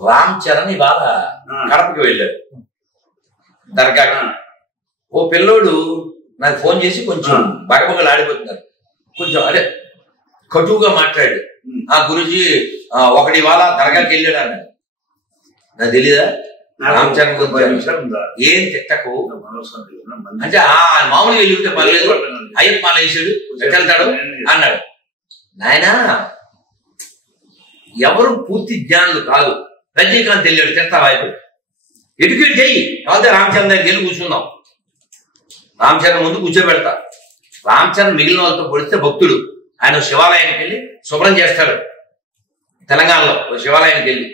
రామ్ చరణ్ ఇవాళ కడపకి వెళ్ళాడు దర్గాకి. ఓ పిల్లోడు నాకు ఫోన్ చేసి కొంచెం బగబగలు ఆడిపోతున్నారు, కొంచెం అదే కటువుగా మాట్లాడు. ఆ గురుజీ ఒకటి ఇవాళ దర్గాకి వెళ్ళాడు అన్నాడు. నాకు తెలీదా రామ్ చరణ్ గురించి ఏం తిట్టకు అంటే మామూలుగా వెళ్ళితే పర్లేదు, అయ్యప్ప మాల వేసాడు ఎక్కడెళ్తాడు అన్నాడు. నాయన ఎవరు పూర్తి జ్ఞానులు కాదు. రజనీకాంత్ వెళ్ళాడు తిడతావా? ఇప్పుడు ఎడ్యుకేట్ చెయ్యి, కాకపోతే రామ్ చరణ్ దగ్గరికి వెళ్ళి కూర్చుందాం. రామ్ చరణ్ ముందు కూర్చోబెడతా. రామ్ చరణ్ మిగిలిన వాళ్ళతో పొడిస్తే భక్తుడు. ఆయన శివాలయానికి వెళ్ళి శుభ్రం చేస్తాడు. తెలంగాణలో శివాలయానికి వెళ్ళి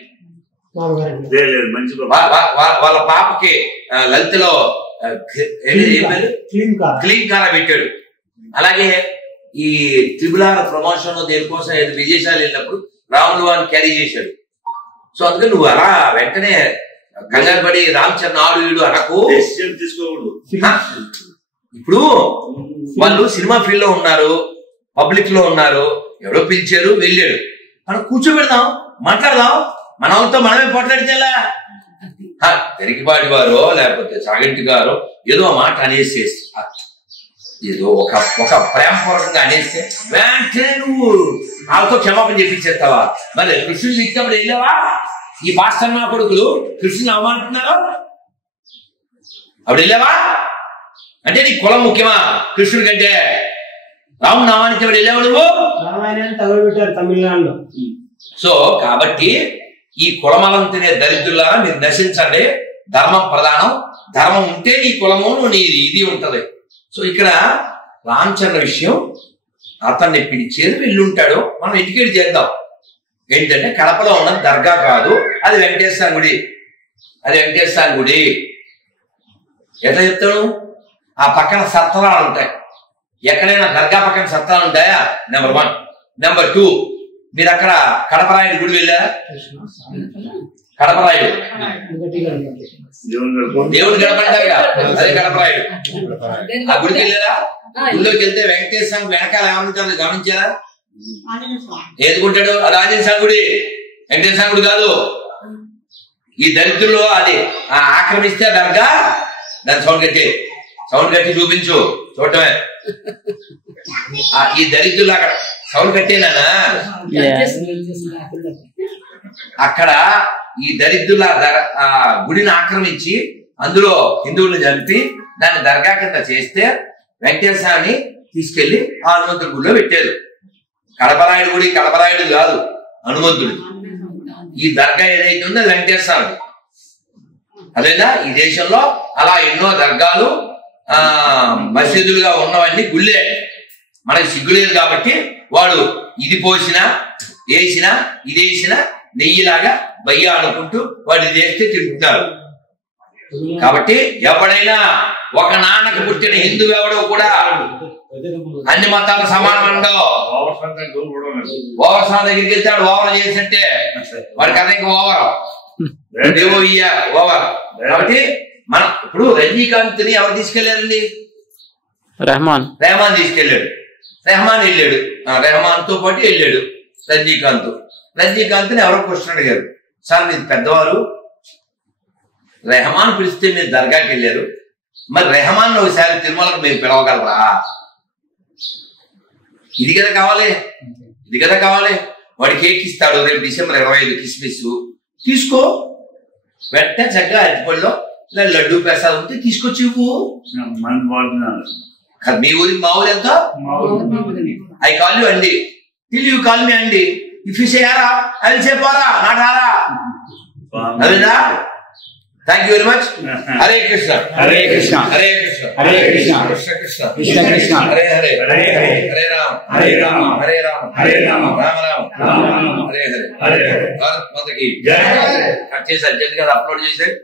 వాళ్ళ పాపకి లలితలో క్లీన్ కారా పెట్టాడు. అలాగే ఈ త్రిబులార్ ప్రమోషన్ దేనికోసం విదేశాలు వెళ్ళినప్పుడు రాములు అని క్యారీ చేశాడు. సో అందుకని నువ్వు అలా వెంటనే కంగారు పడి రామ్ చరణ్ ఆడు వీడు అనకు. తీసుకోకూడదు. ఇప్పుడు వాళ్ళు సినిమా ఫీల్డ్ లో ఉన్నారు, పబ్లిక్ లో ఉన్నారు, ఎవరో పిలిచారు వెళ్ళాడు, మనం కూర్చోబెడదాం, మాట్లాడదాం. మన వాళ్ళతో మనమే పోట్లాడితేలా? తెరికిపాటి వారో లేకపోతే సాగంటి గారో ఏదో మాట అనేసేసి ఏదో ఒక ప్రేమపూర్వకంగా అనేస్తే వెంటనే నువ్వు వాళ్ళతో క్షమాపణ చెప్పించేస్తావా? మరి కృష్ణుడు ఇచ్చినప్పుడు వెళ్ళావా? ఈ పాస్టర్మ కొడుకులు కృష్ణుని అవమానిస్తున్నారు, అప్పుడు వెళ్ళావా? అంటే నీ కులం ముఖ్యమా కృష్ణుడి కంటే? రాముని అవమానించేవాడు వెళ్ళావు నువ్వు? తమిళనాడులో. సో కాబట్టి ఈ కులమలంతనే దరిద్రులారా మీరు నశించండి. ధర్మం ప్రధానం. ధర్మం ఉంటే నీ కులము నీ ఇది ఉంటది. సో ఇక్కడ రామ్ చరణ్ విషయం, అతన్ని పిలిచేది వెళ్ళుంటాడు. మనం ఎడ్యుకేట్ చేద్దాం. ఏంటంటే కడపలో ఉన్న దర్గా కాదు, అది వెంకటేశ్వర గుడి. అది వెంకటేశ్వర గుడి. ఎట్లా చెప్తాడు? ఆ పక్కన సత్రాలు ఉంటాయి. ఎక్కడైనా దర్గా పక్కన సత్రాలు ఉంటాయా? నెంబర్ 1. నెంబర్ 2, మీరు అక్కడ కడపరాయుడు గుడి వెళ్ళారా? కడపరాయుడు దేవుడు గడపంటారుగా, అదే కడపరాయుడు. ఆ గుడికి వెళ్ళారా? గుడిలోకి వెళ్తే వెంకటేశ్వర వెనకాల ఏమంటారు గమనించారా? ఏదుకుంటాడు? అది ఆంజనేయ స్వామి గుడి, వెంకటేశ్వర గుడి కాదు. ఈ దరిద్రులు అది ఆక్రమిస్తే దర్గా, దాని సౌండ్ కట్టి చూపించు, చూడటమే. ఈ దరిద్రులు అక్కడ సౌండ్ కట్టేనా? అక్కడ ఈ దరిద్రుల గుడిని ఆక్రమించి అందులో హిందువులను చంపి దాన్ని దర్గా కింద చేస్తే వెంకటేశ్వరాన్ని తీసుకెళ్లి ఆ హనుమంతుడి గుడిలో పెట్టారు. కడపరాయుడు గుడి కడపరాయుడు కాదు, హనుమంతుడు. ఈ దర్గా ఏదైతే ఉందో వెంకటేశ్వరుడు. అదేనా ఈ దేశంలో అలా ఎన్నో దర్గాలు మసీదులుగా ఉన్నవన్నీ గుళ్ళే. మనకి సిగ్గులేదు కాబట్టి వాడు ఇది పోసినా వేసినా ఇది వేసినా నెయ్యిలాగా బయ్య అనుకుంటూ వాడు ఇది వేస్తే తింటున్నారు. కాబట్టి ఎవడైనా ఒక నాన్నకు పుట్టిన హిందూ ఎవడో కూడా అన్ని మతాలు సమానం ఉండవు. ఓవర్ సార్ దగ్గరికి వెళ్తే వాడు ఓవర్ చేసినట్టే, వాడి కథ ఇంకా ఓవర్. కాబట్టి మనం ఇప్పుడు రజనీకాంత్ ని ఎవరు తీసుకెళ్లారండి? రెహమాన్ తీసుకెళ్లాడు. రెహమాన్ వెళ్ళాడు, రెహమాన్ తో పాటు వెళ్ళాడు రజనీకాంత్ ని ఎవరో క్వశ్చన్ అడిగారు, సార్ మీరు పెద్దవారు, రెహమాన్ పిలిస్తే మీరు దర్గాకి వెళ్ళారు, మరి రెహమాన్ ఒకసారి తిరుమలకు మీరు పిలవగలరా? ఇది కదా కావాలి. వాడి కేక్ ఇస్తాడు రేపు డిసెంబర్ 25 కిస్మిస్ తీసుకో, వెంటనే చక్కగా అరటిపళ్ళలో లడ్డూ ప్రసాదం ఉంటే తీసుకొచ్చి మీ ఊరికి మా ఊరు ఎంత? ఐ కాల్ యూ అండి, టిల్ యూ కాల్ మీ అండి. If you say Yaara I will say పోరా, నాట్ హారా. అదేనా? Thank you very much. Hare Krishna Hare Krishna Hare Krishna Hare Krishna Krishna Krishna Krishna Krishna Hare Hare Hare Hare Hare Rama Hare Rama Hare Rama Hare Rama Rama Rama Rama Rama Hare Hare Hare Hare. Bharat మాతకి జై. కట్ చేసి అర్జెంట్ గా అప్లోడ్ చేశారు.